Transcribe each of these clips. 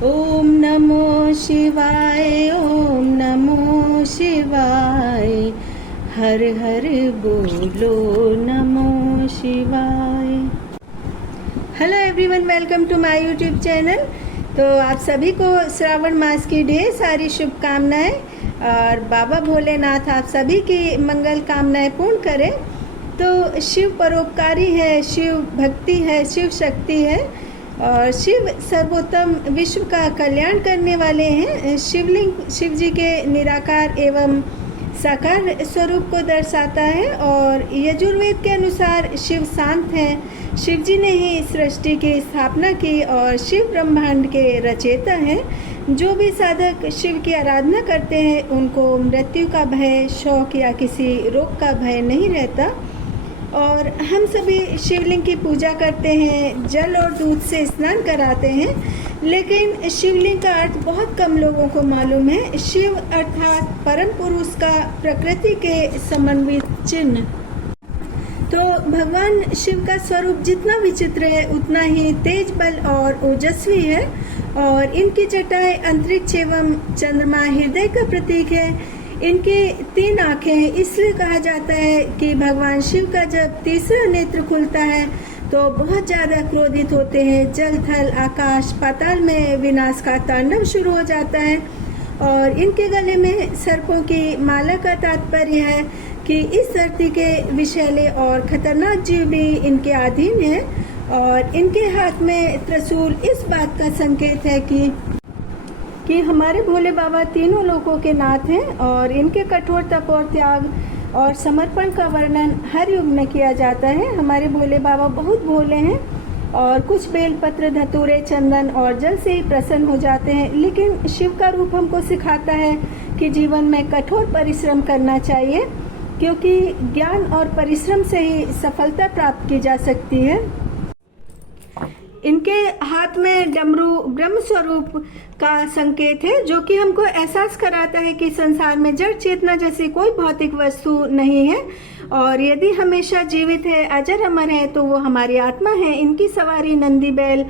ओम नमो शिवाय, ओम नमो शिवाय, हर हर बोलो नमो शिवाय। Hello everyone, welcome to my YouTube channel. तो आप सभी को श्रावण मास की ढेर सारी शुभकामनाएं और बाबा भोलेनाथ आप सभी की मंगल कामनाएं पूर्ण करें। तो शिव परोपकारी है, शिव भक्ति है, शिव शक्ति है और शिव सर्वोत्तम विश्व का कल्याण करने वाले हैं। शिवलिंग शिव जी के निराकार एवं साकार स्वरूप को दर्शाता है और यजुर्वेद के अनुसार शिव शांत हैं। शिव जी ने ही सृष्टि की स्थापना की और शिव ब्रह्मांड के रचयिता हैं। जो भी साधक शिव की आराधना करते हैं उनको मृत्यु का भय, शोक या किसी रोग का भय नहीं रहता। और हम सभी शिवलिंग की पूजा करते हैं, जल और दूध से स्नान कराते हैं, लेकिन शिवलिंग का अर्थ बहुत कम लोगों को मालूम है। शिव अर्थात परम पुरुष का प्रकृति के समन्वित चिन्ह। तो भगवान शिव का स्वरूप जितना विचित्र है उतना ही तेज, बल और ओजस्वी है और इनकी जटाएं अंतरिक्ष एवं चंद्रमा हृदय का प्रतीक है। इनके 3 आँखें हैं, इसलिए कहा जाता है कि भगवान शिव का जब तीसरा नेत्र खुलता है तो बहुत ज़्यादा क्रोधित होते हैं। जल, थल, आकाश, पाताल में विनाश का तांडव शुरू हो जाता है। और इनके गले में सर्पों की माला का तात्पर्य है कि इस धरती के विषैले और खतरनाक जीव भी इनके अधीन हैं। और इनके हाथ में त्रिशूल इस बात का संकेत है कि हमारे भोले बाबा तीनों लोकों के नाथ हैं और इनके कठोर तप और त्याग और समर्पण का वर्णन हर युग में किया जाता है। हमारे भोले बाबा बहुत भोले हैं और कुछ बेलपत्र, धतूरे, चंदन और जल से ही प्रसन्न हो जाते हैं, लेकिन शिव का रूप हमको सिखाता है कि जीवन में कठोर परिश्रम करना चाहिए, क्योंकि ज्ञान और परिश्रम से ही सफलता प्राप्त की जा सकती है। इनके हाथ में डमरू ब्रह्म स्वरूप का संकेत है, जो कि हमको एहसास कराता है कि संसार में जड़ चेतना जैसी कोई भौतिक वस्तु नहीं है और यदि हमेशा जीवित है, अजर अमर है, तो वो हमारी आत्मा है। इनकी सवारी नंदी बैल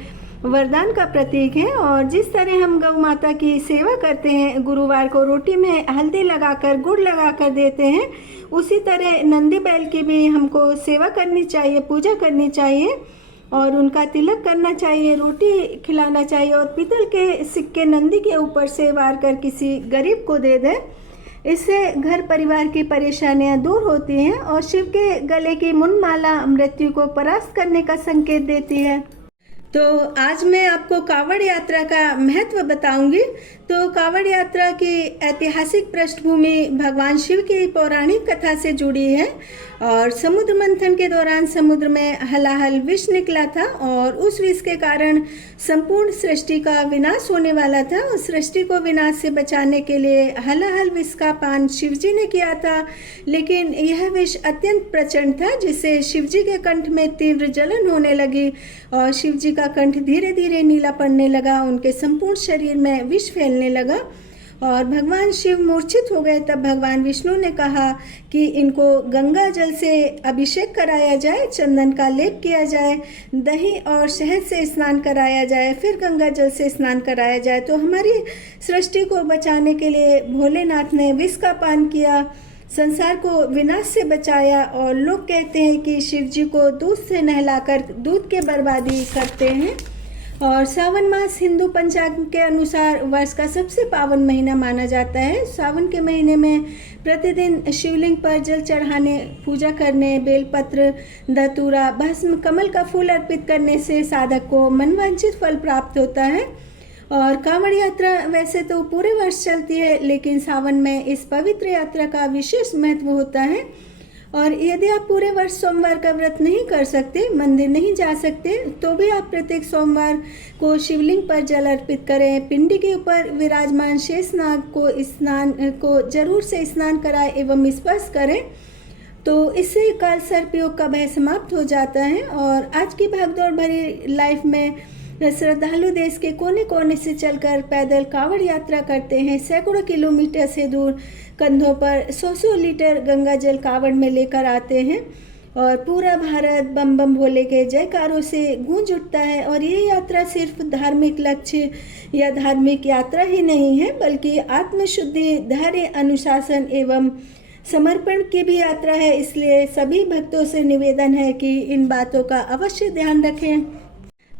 वरदान का प्रतीक है और जिस तरह हम गौ माता की सेवा करते हैं, गुरुवार को रोटी में हल्दी लगाकर, गुड़ लगाकर देते हैं, उसी तरह नंदी बैल की भी हमको सेवा करनी चाहिए, पूजा करनी चाहिए और उनका तिलक करना चाहिए, रोटी खिलाना चाहिए और पीतल के सिक्के नंदी के ऊपर से वार कर किसी गरीब को दे दें। इससे घर परिवार की परेशानियां दूर होती हैं और शिव के गले की मुंडमाला मृत्यु को परास्त करने का संकेत देती है। तो आज मैं आपको कावड़ यात्रा का महत्व बताऊंगी। तो कावड़ यात्रा की ऐतिहासिक पृष्ठभूमि भगवान शिव की पौराणिक कथा से जुड़ी है और समुद्र मंथन के दौरान समुद्र में हलाहल विष निकला था और उस विष के कारण संपूर्ण सृष्टि का विनाश होने वाला था। उस सृष्टि को विनाश से बचाने के लिए हलाहल विष का पान शिव जी ने किया था, लेकिन यह विष अत्यंत प्रचंड था, जिससे शिव जी के कंठ में तीव्र जलन होने लगी और शिव जी का कंठ धीरे धीरे नीला पड़ने लगा, उनके संपूर्ण शरीर में विष फैलने लगा और भगवान शिव मूर्छित हो गए। तब भगवान विष्णु ने कहा कि इनको गंगा जल से अभिषेक कराया जाए, चंदन का लेप किया जाए, दही और शहद से स्नान कराया जाए, फिर गंगा जल से स्नान कराया जाए। तो हमारी सृष्टि को बचाने के लिए भोलेनाथ ने विष का पान किया, संसार को विनाश से बचाया। और लोग कहते हैं कि शिव जी को दूध से नहलाकर दूध के बर्बादी करते हैं। और सावन मास हिंदू पंचांग के अनुसार वर्ष का सबसे पावन महीना माना जाता है। सावन के महीने में प्रतिदिन शिवलिंग पर जल चढ़ाने, पूजा करने, बेलपत्र, धतूरा, भस्म, कमल का फूल अर्पित करने से साधक को मनवांछित फल प्राप्त होता है। और कांवड़ यात्रा वैसे तो पूरे वर्ष चलती है, लेकिन सावन में इस पवित्र यात्रा का विशेष महत्व होता है। और यदि आप पूरे वर्ष सोमवार का व्रत नहीं कर सकते, मंदिर नहीं जा सकते, तो भी आप प्रत्येक सोमवार को शिवलिंग पर जल अर्पित करें। पिंडी के ऊपर विराजमान शेषनाग को जरूर से स्नान कराएं एवं स्पर्श करें, तो इससे काल सर्प योग का भय समाप्त हो जाता है। और आज की भागदौड़ भरी लाइफ में श्रद्धालु देश के कोने कोने से चलकर पैदल कावड़ यात्रा करते हैं। सैकड़ों किलोमीटर से दूर कंधों पर 100-100 लीटर गंगा जल कावड़ में लेकर आते हैं और पूरा भारत बम बम भोले के जयकारों से गूंज उठता है। और ये यात्रा सिर्फ धार्मिक लक्ष्य या धार्मिक यात्रा ही नहीं है, बल्कि आत्मशुद्धि, धैर्य, अनुशासन एवं समर्पण की भी यात्रा है। इसलिए सभी भक्तों से निवेदन है कि इन बातों का अवश्य ध्यान रखें।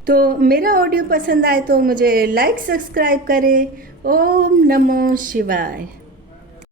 तो मेरा ऑडियो पसंद आए तो मुझे लाइक, सब्सक्राइब करें। ओम नमो शिवाय।